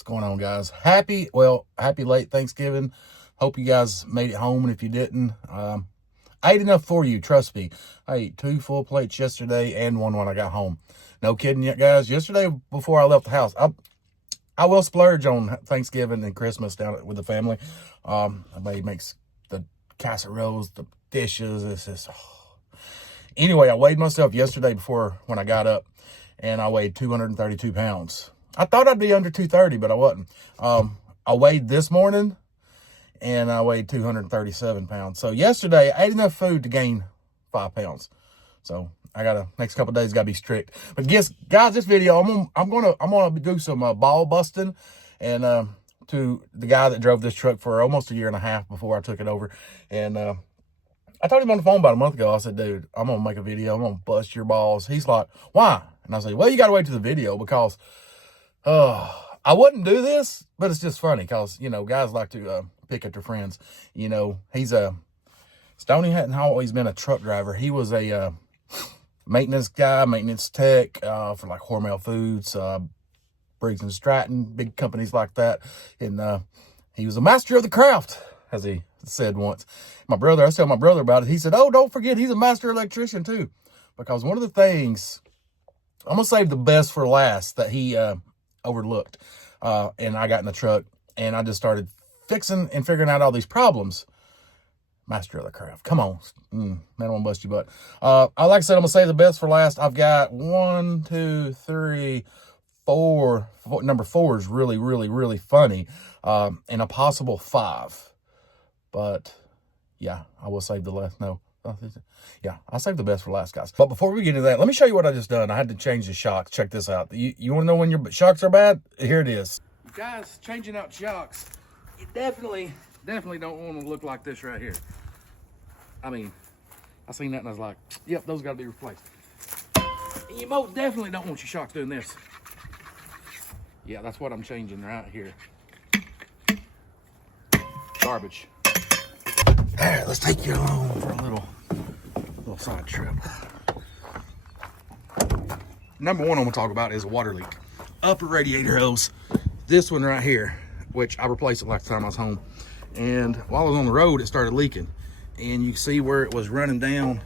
What's going on, guys? Happy late Thanksgiving. Hope you guys made it home, and if you didn't, I ate enough for you, trust me. I ate 2 full plates yesterday and one when I got home. No kidding yet, guys. Yesterday, before I left the house, I will splurge on Thanksgiving and Christmas down with the family. Everybody makes the casseroles, the dishes. It's just, Anyway, I weighed myself yesterday when I got up, and I weighed 232 pounds. I thought I'd be under 230, but I wasn't. I weighed this morning, and I weighed 237 pounds. So yesterday, I ate enough food to gain 5 pounds. So I next couple of days gotta be strict. But guys, this video, I'm gonna do some ball busting, and to the guy that drove this truck for almost a year and a half before I took it over, and I told him on the phone about a month ago. I said, dude, I'm going to make a video. I'm going to bust your balls. He's like, why? And I said, well, you got to wait to the video because I wouldn't do this, but it's just funny because, guys like to pick at their friends. Stoney hadn't always been a truck driver. He was a maintenance guy, maintenance tech for like Hormel Foods, Briggs & Stratton, big companies like that. And he was a master of the craft, as he said once. I was telling my brother about it. He said, oh, don't forget, he's a master electrician too. Because one of the things, I'm going to save the best for last that he overlooked. And I got in the truck and I just started fixing and figuring out all these problems. Master of the craft. Come on. Man, I won't bust your butt. Like I said, I'm going to save the best for last. I've got 1, 2, 3, 4. Number 4 is really, really, really funny. And a possible 5. But yeah, I will save the last. No. Yeah, I'll save the best for last, guys. But before we get into that, let me show you what I just done. I had to change the shocks. Check this out. You want to know when your shocks are bad? Here it is. Guys, changing out shocks, you definitely don't want to look like this right here. I mean, I seen that and I was like, yep, those got to be replaced. And you most definitely don't want your shocks doing this. Yeah, that's what I'm changing right here. Garbage. All right, let's take you along for a little side trip. Number one I'm gonna talk about is a water leak. Upper radiator hose. This one right here, which I replaced it last time I was home. And while I was on the road, it started leaking. And you see where it was running down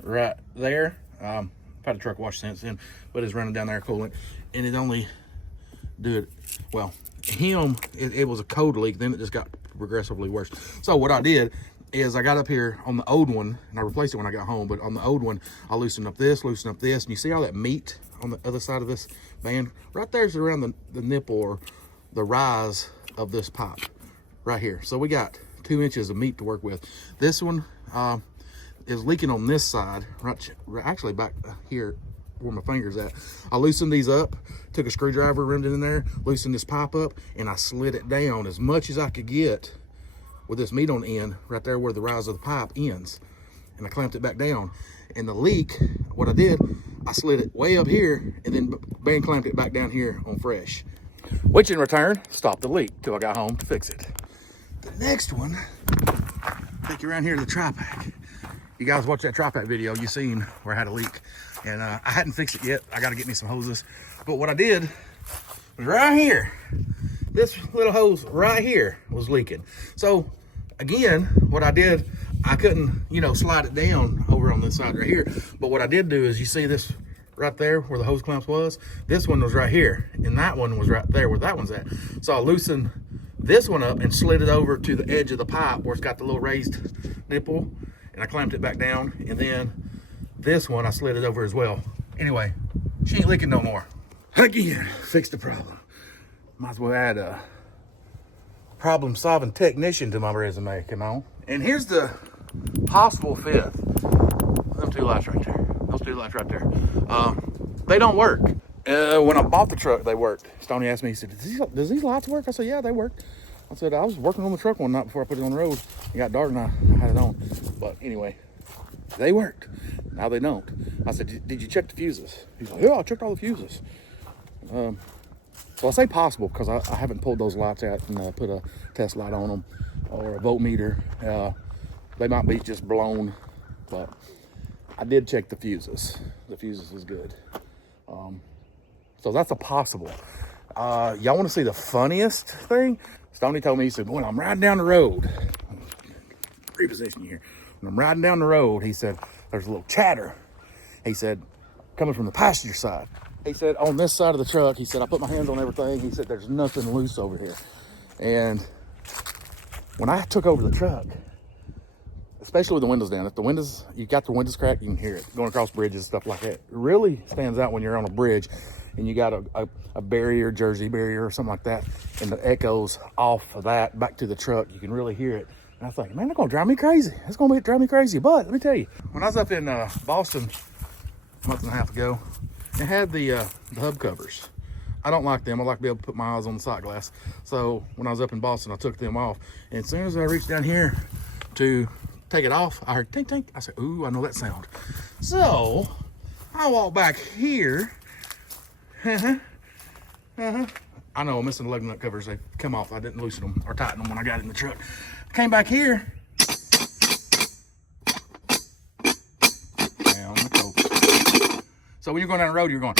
right there. I've had a truck wash since then, but it's running down there coolant. And it only did, well, it was a code leak, then it just got progressively worse. So what I did is I got up here on the old one, and I replaced it when I got home, but on the old one, I loosened up this, and you see all that meat on the other side of this band? Right there's around the nipple or the rise of this pipe right here. So we got 2 inches of meat to work with. This one is leaking on this side, actually back here where my finger's at. I loosened these up, took a screwdriver, rimmed it in there, loosened this pipe up, and I slid it down as much as I could get with this meat on the end, right there where the rise of the pipe ends. And I clamped it back down. And the leak, what I did, I slid it way up here and then band clamped it back down here on fresh, which in return stopped the leak till I got home to fix it. The next one, take you around here to the TriPac. You guys watch that TriPac video, you seen where I had a leak. And I hadn't fixed it yet. I got to get me some hoses. But what I did was right here, this little hose right here was leaking. So again, what I did, I couldn't, slide it down over on this side right here. But what I did do is, you see this right there where the hose clamps was? This one was right here, and that one was right there where that one's at. So I loosened this one up and slid it over to the edge of the pipe where it's got the little raised nipple, and I clamped it back down. And then this one, I slid it over as well. Anyway, she ain't leaking no more. Again, fixed the problem. Might as well add a problem-solving technician to my resume, come on. And here's the possible 5th. Them 2 lights right there. Those 2 lights right there. They don't work. When I bought the truck, they worked. Stoney asked me, he said, does these lights work? I said, yeah, they work. I said, I was working on the truck one night before I put it on the road. It got dark and I had it on. But anyway, they worked. Now they don't. I said, did you check the fuses? He's like, yeah, I checked all the fuses. So I say possible because I haven't pulled those lights out and put a test light on them or a voltmeter. They might be just blown, but I did check the fuses. The fuses is good. So that's a possible. Y'all want to see the funniest thing? Stoney told me, he said, when I'm riding down the road, reposition you here. When I'm riding down the road, he said, there's a little chatter. He said, coming from the passenger side. He said, on this side of the truck, he said, I put my hands on everything. He said, there's nothing loose over here. And when I took over the truck, especially with the windows down, if the windows, you got the windows cracked, you can hear it going across bridges, stuff like that. It really stands out when you're on a bridge and you got a barrier, Jersey barrier or something like that, and the echoes off of that back to the truck, you can really hear it. And I was like, man, that's gonna drive me crazy. That's gonna drive me crazy. But let me tell you, when I was up in Boston a month and a half ago, it had the hub covers. I don't like them. I like to be able to put my eyes on the sight glass. So when I was up in Boston, I took them off. And as soon as I reached down here to take it off, I heard tink, tink. I said, ooh, I know that sound. So I walk back here. I know I'm missing the lug nut covers. They come off. I didn't loosen them or tighten them when I got in the truck. Came back here. Down the coast. So when you're going down the road, you're going.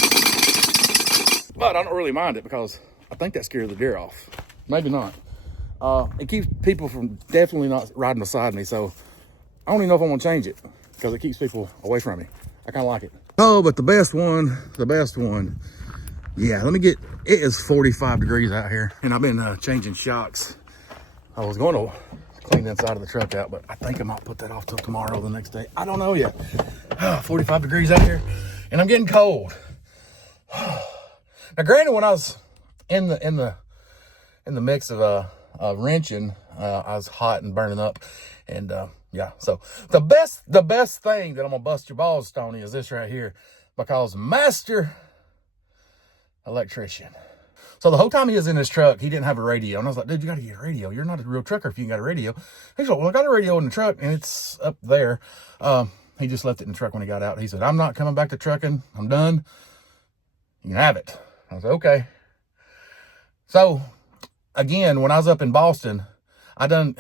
But I don't really mind it because I think that scares the deer off. Maybe not. It keeps people from definitely not riding beside me. So I don't even know if I'm gonna change it because it keeps people away from me. I kind of like it. Oh, but the best one. Yeah, let me get, it is 45 degrees out here. And I've been changing shocks. I was going to clean the inside of the truck out, but I think I might put that off till tomorrow or the next day. I don't know yet. 45 degrees out here and I'm getting cold. Now, granted, when I was in the mix of wrenching, I was hot and burning up, and yeah. So the best thing that I'm gonna bust your balls, Stoney, is this right here, because master electrician. So the whole time he was in his truck, he didn't have a radio, and I was like, dude, you gotta get a radio. You're not a real trucker if you ain't got a radio. He's like, well, I got a radio in the truck, and it's up there. He just left it in the truck when he got out. He said, I'm not coming back to trucking. I'm done. You can have it. I was like, okay. So again, when I was up in Boston, he done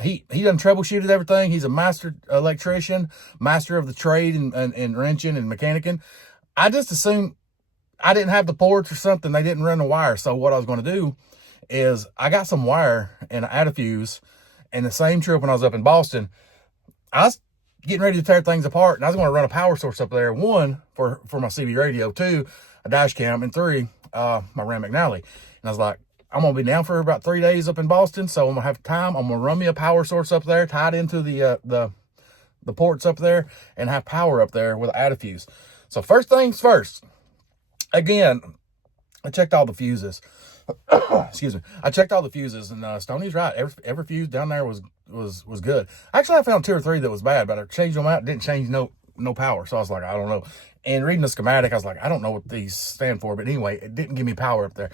troubleshooted everything. He's a master electrician, master of the trade and wrenching and mechanicking. I just assumed I didn't have the ports or something. They didn't run the wire. So what I was going to do is I got some wire and I had a fuse, and the same trip when I was up in Boston, I was getting ready to tear things apart, and I was going to run a power source up there. 1, for my CB radio, 2, a dash cam, and 3, my Ram McNally. And I was like, I'm going to be down for about 3 days up in Boston, so I'm going to have time. I'm going to run me a power source up there, tied into the ports up there, and have power up there with an add a fuse. So first things first, again, I checked all the fuses. Excuse me. I checked all the fuses, and Stoney's right. Every fuse down there was good. Actually, I found 2 or 3 that was bad, but I changed them out. Didn't change no power. So I was like, I don't know. And reading the schematic, I was like, I don't know what these stand for. But anyway, it didn't give me power up there.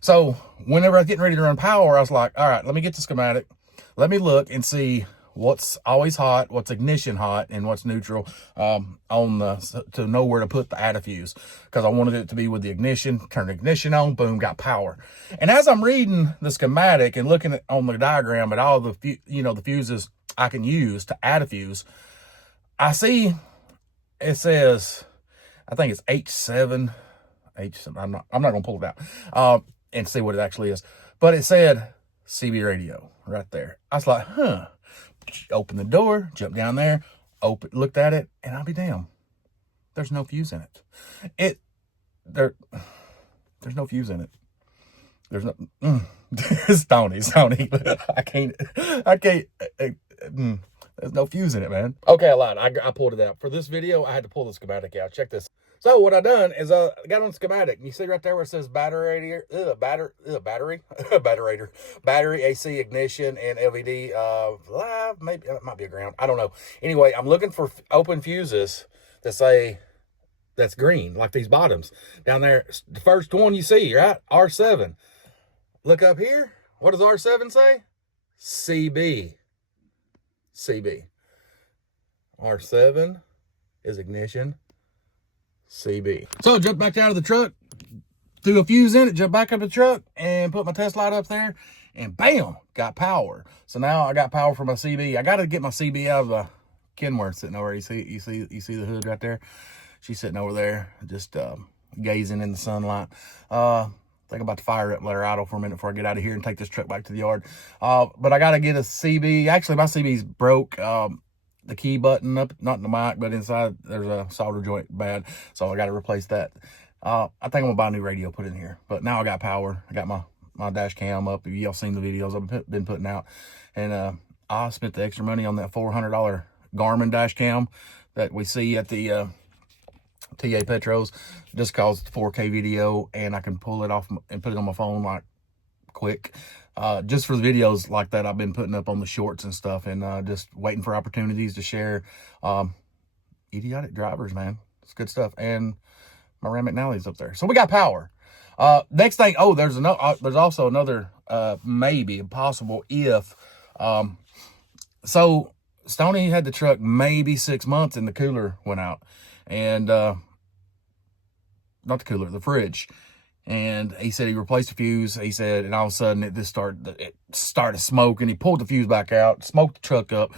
So whenever I was getting ready to run power, I was like, all right, let me get the schematic. Let me look and see what's always hot, what's ignition hot, and what's neutral to know where to put the add a fuse, because I wanted it to be with the ignition. Turn the ignition on, boom, got power. And as I'm reading the schematic and looking on the diagram at all the the fuses I can use to add a fuse, I see it says, I think it's H7. I'm not gonna pull it out and see what it actually is, but it said CB radio right there. I was like, huh. Open the door, jump down there, looked at it, and I'll be damned, there's no fuse in it. There's no fuse in it. There's no Stoney. I can't. There's no fuse in it, man. Okay, I lied. I pulled it out for this video. I had to pull the schematic out. Check this. So what I done is I got on the schematic. You see right there where it says battery, AC, ignition, and LVD live. Maybe it might be a ground. I don't know. Anyway, I'm looking for open fuses that say that's green, like these bottoms down there. The first one you see, right? R7. Look up here. What does R7 say? CB. R7 is ignition. CB. So jump back out of the truck, threw a fuse in it, jump back up the truck, and put my test light up there, and bam, got power. So now I got power for my CB. I got to get my CB out of the Kenworth sitting over. You see the hood right there? She's sitting over there, just gazing in the sunlight. think I'm about to fire it and let her idle for a minute before I get out of here and take this truck back to the yard. But I got to get a CB. Actually, my CB's broke. The key button up, not in the mic, but inside there's a solder joint bad. So I got to replace that. I think I'm going to buy a new radio, put it in here. But now I got power. I got my dash cam up. Y'all seen the videos I've been putting out. And I spent the extra money on that $400 Garmin dash cam that we see at the TA Petros, just cause it's 4K video and I can pull it off and put it on my phone like quick. Just for the videos like that I've been putting up on the shorts and stuff, and just waiting for opportunities to share. Idiotic drivers, man. It's good stuff. And my Ram McNally's up there. So we got power. Next thing, there's also another maybe, possible if. So Stoney had the truck maybe 6 months and the cooler went out. And not the cooler, the fridge. And he said he replaced the fuse. He said, and all of a sudden it started smoking. He pulled the fuse back out, smoked the truck up.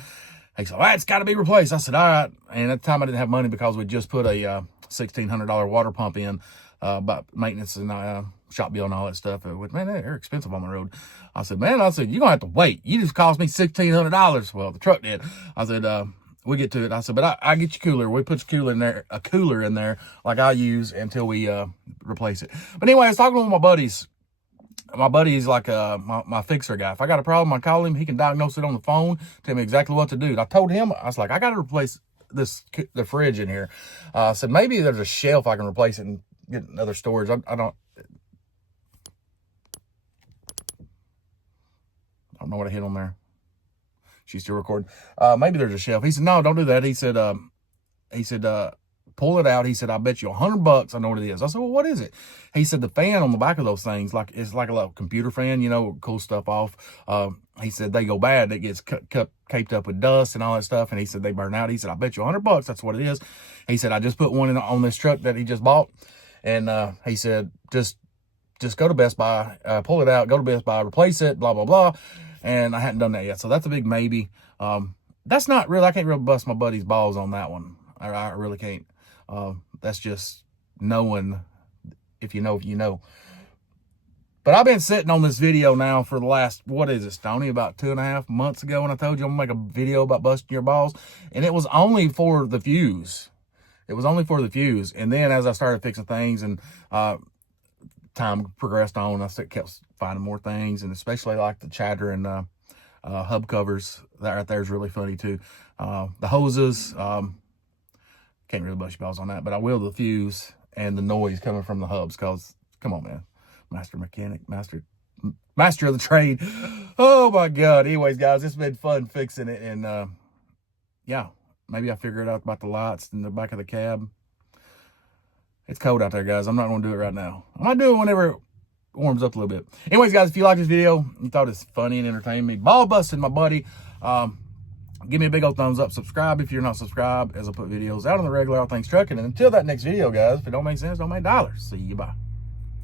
He said, well, it's got to be replaced. I said, all right. And at the time I didn't have money because we just put a $1,600 water pump in, about maintenance and shop bill and all that stuff. Man, they're expensive on the road. I said, you're going to have to wait. You just cost me $1,600. Well, the truck did. I said, we'll get to it. I said, but I get your cooler. We put your cooler in there like I use until we replace it. But anyway, I was talking with my buddies. My buddy's like my fixer guy. If I got a problem, I call him. He can diagnose it on the phone, tell me exactly what to do. And I told him, I was like, I got to replace the fridge in here. I said, maybe there's a shelf I can replace it and get another storage. I don't know what I hit on there. She's still recording. Maybe there's a shelf. He said, no, don't do that. He said, pull it out. He said, I bet you $100 I know what it is. I said, well, what is it? He said, the fan on the back of those things, it's like a little computer fan, cool stuff off. He said, they go bad. It gets caped up with dust and all that stuff. And he said, they burn out. He said, I bet you $100 that's what it is. He said, I just put one on this truck that he just bought. And he said, just go to Best Buy, pull it out, go to Best Buy, replace it, blah, blah, blah. And I hadn't done that yet. So that's a big maybe. That's not really, I can't really bust my buddy's balls on that one. I really can't. That's just knowing, if you know, you know. But I've been sitting on this video now for the last, what is it, Stoney? About 2.5 months ago when I told you I'm going to make a video about busting your balls. And it was only for the fuse. It was only for the fuse. And then as I started fixing things and time progressed on, I kept finding more things. And especially like the chatter and hub covers. That right there is really funny too. The hoses, can't really bust your balls on that, but I will the fuse and the noise coming from the hubs, because, come on, man. Master mechanic, master of the trade. Oh, my God. Anyways, guys, it's been fun fixing it. And, yeah, maybe I figure it out about the lights in the back of the cab. It's cold out there, guys. I'm not going to do it right now. I might do it whenever it warms up a little bit. Anyways, guys, if you like this video, you thought it's funny and entertaining me, ball busting my buddy, give me a big old thumbs up. Subscribe if you're not subscribed, as I put videos out on the regular All Things Trucking. And until that next video, guys, if it don't make sense, don't make dollars. See you. Bye.